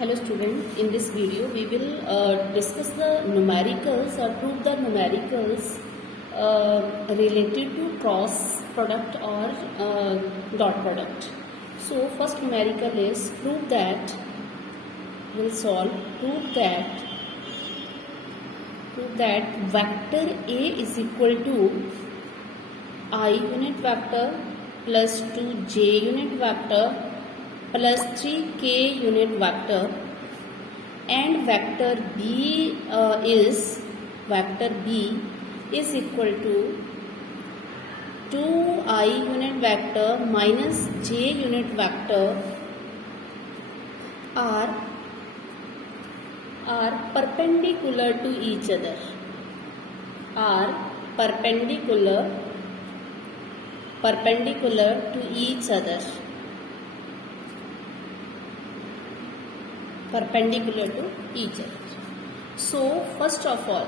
Hello student, in this video we will discuss the numericals or prove the numericals related to cross product or dot product. So first numerical is prove that, we'll solve, prove that vector A is equal to I unit vector plus 2j unit vector plus 3k unit vector, and vector B is equal to 2i unit vector minus j unit vector are perpendicular to each other. Are perpendicular to each other. Perpendicular to each other. So first of all,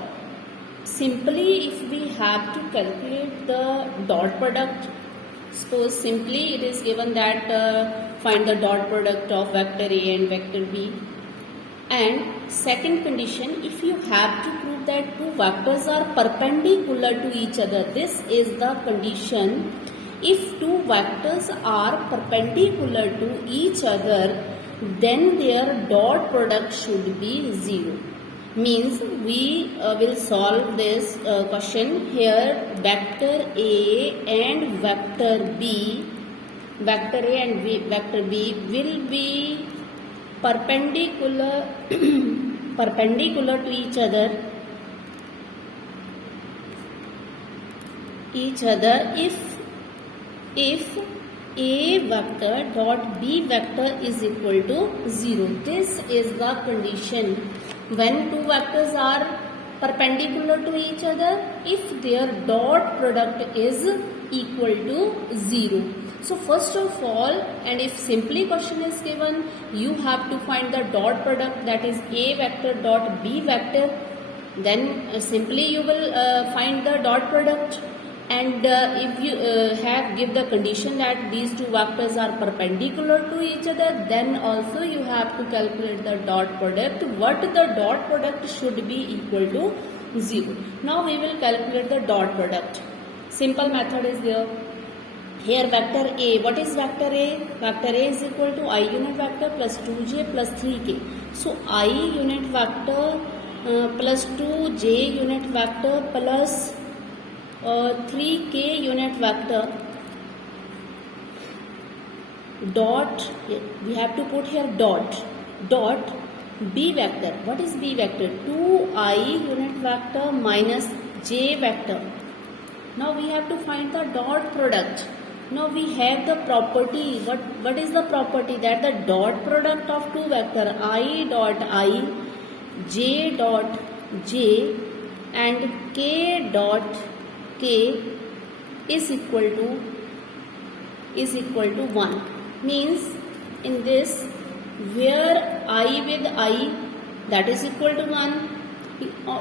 simply if we have to calculate the dot product, suppose simply it is given that find the dot product of vector A and vector B. And second condition, if you have to prove that two vectors are perpendicular to each other, this is the condition. If two vectors are perpendicular to each other, then their dot product should be 0. Means we will solve this question here. Vector A and vector B will be perpendicular to each other if A vector dot B vector is equal to 0. This is the condition when two vectors are perpendicular to each other if their dot product is equal to 0. So first of all, and if simply question is given, you have to find the dot product, that is A vector dot B vector. Then simply you will find the dot product. And if you give the condition that these two vectors are perpendicular to each other, then also you have to calculate the dot product. What the dot product should be equal to 0. Now we will calculate the dot product. Simple method is there. Here vector A, what is vector A? Vector A is equal to I unit vector plus 2j plus 3k. So I unit vector plus 2j unit vector plus 3k unit vector dot, we have to put here dot B vector. What is B vector? 2i unit vector minus j vector. Now we have to find the dot product. Now we have the property. What is the property? That the dot product of two vector I dot I, j dot j and k dot k is equal to 1. Means in this, where I with I, that is equal to 1,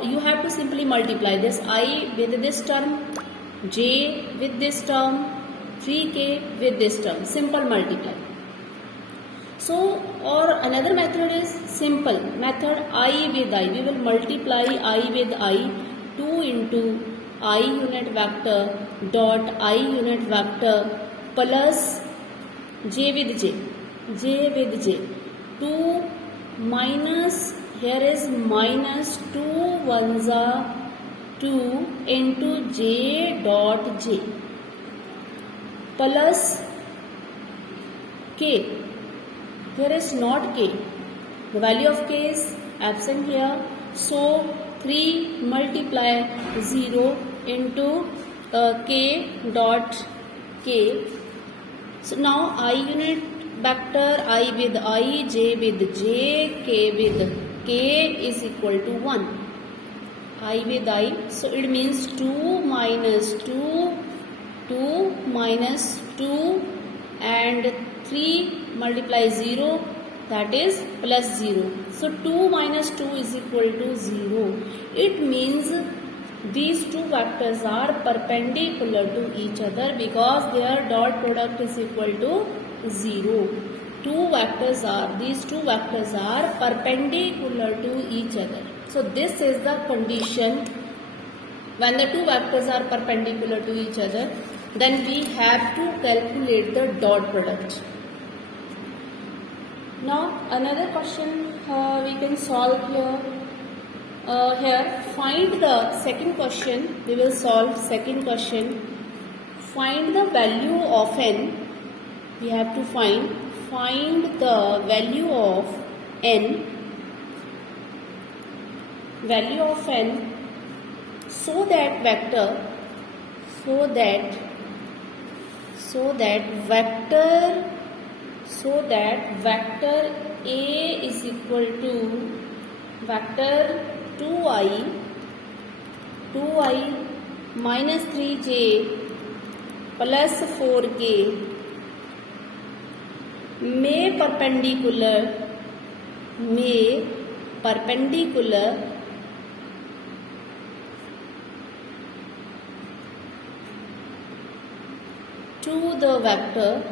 you have to simply multiply this I with this term, j with this term, 3k with this term. Simple multiply. So, or another method is simple method I with I. We will multiply I with I, 2 into I unit vector dot I unit vector plus j with j. 2 minus, here is minus 2 ones are 2 into j dot j plus k. Here is not k. The value of k is absent here. So 3 multiply 0 into k dot k. So now I unit vector I with I, j with j, k with k is equal to 1. I with I. So it means 2 minus 2 minus 2 and 3 multiply 0, that is plus 0. So 2 minus 2 is equal to 0. It means these two vectors are perpendicular to each other because their dot product is equal to 0. these two vectors are perpendicular to each other. So this is the condition. When the two vectors are perpendicular to each other, then we have to calculate the dot product. Now another question we can solve here. Find the second question. We will solve second question. Find the value of n. We have to find the value of n. Value of n. So that vector A is equal to vector 2i minus 3j plus 4k may perpendicular to the vector,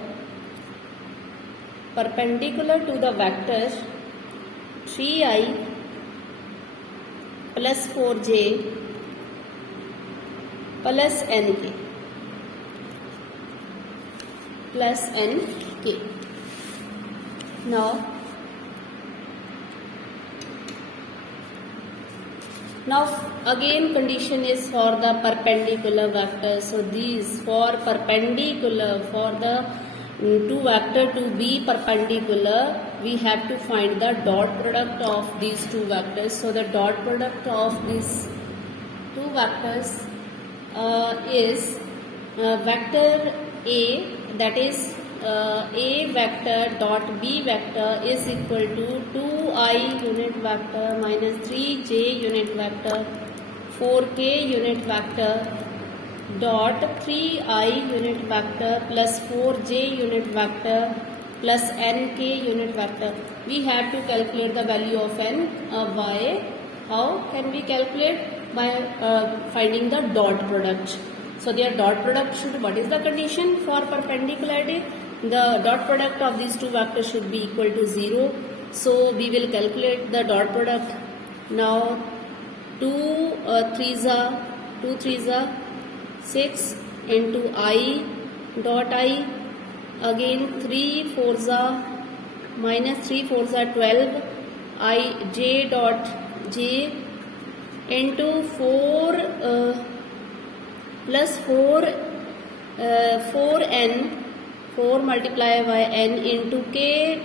perpendicular to the vectors 3i plus 4j plus nk Now again condition is for the perpendicular vector. So these for the two vector to be perpendicular, we have to find the dot product of these two vectors. So the dot product of these two vectors is vector A, that is A vector dot B vector is equal to 2i unit vector minus 3j unit vector 4k unit vector dot 3i unit vector plus 4j unit vector plus nk unit vector. We have to calculate the value of n by how can we calculate? By finding the dot product. So their dot product should, what is the condition for perpendicularity? The dot product of these two vectors should be equal to 0. So we will calculate the dot product. Now 2 3s are 6 into I dot I, again 3 4s are minus 3 4s are 12 I j dot j into 4 plus 4n 4 multiplied by n into k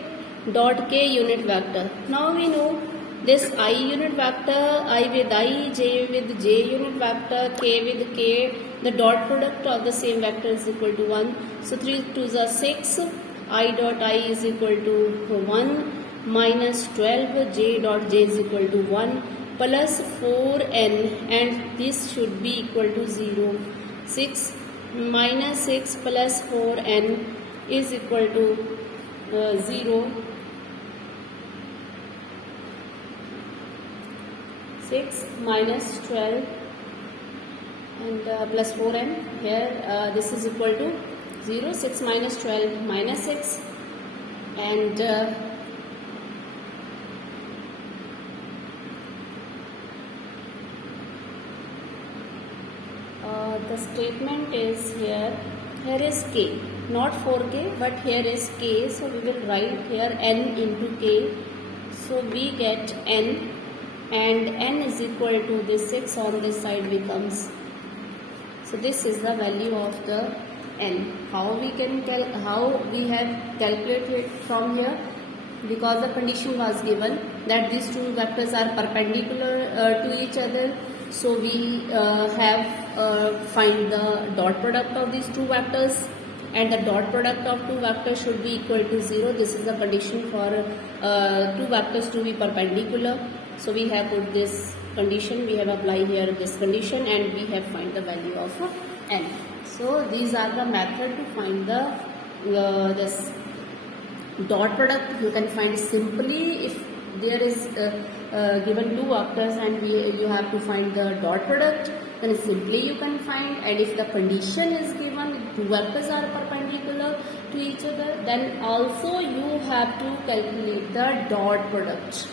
dot k unit vector. Now we know this I unit vector, I with I, j with j unit vector, k with k, the dot product of the same vector is equal to 1. So 3 2s are 6, I dot I is equal to 1 minus 12, j dot j is equal to 1 plus 4n, and this should be equal to 0. 6 minus 6 plus 4n is equal to 0. 6 minus 12 and plus 4n, here this is equal to 0. 6 minus 12 minus 6, and the statement is here is k, not 4k, but here is k. So we will write here n into k. So we get n, and n is equal to this 6 on this side becomes. So this is the value of the n. How we have calculated it from here? Because the condition was given that these two vectors are perpendicular to each other. So we have find the dot product of these two vectors, and the dot product of two vectors should be equal to 0. This is the condition for two vectors to be perpendicular. So we have put this condition, we have applied here this condition, and we have find the value of n. So these are the method to find the this dot product. You can find simply if there is given two vectors and you have to find the dot product, then simply you can find. And if the condition is given, two vectors are perpendicular to each other, then also you have to calculate the dot product.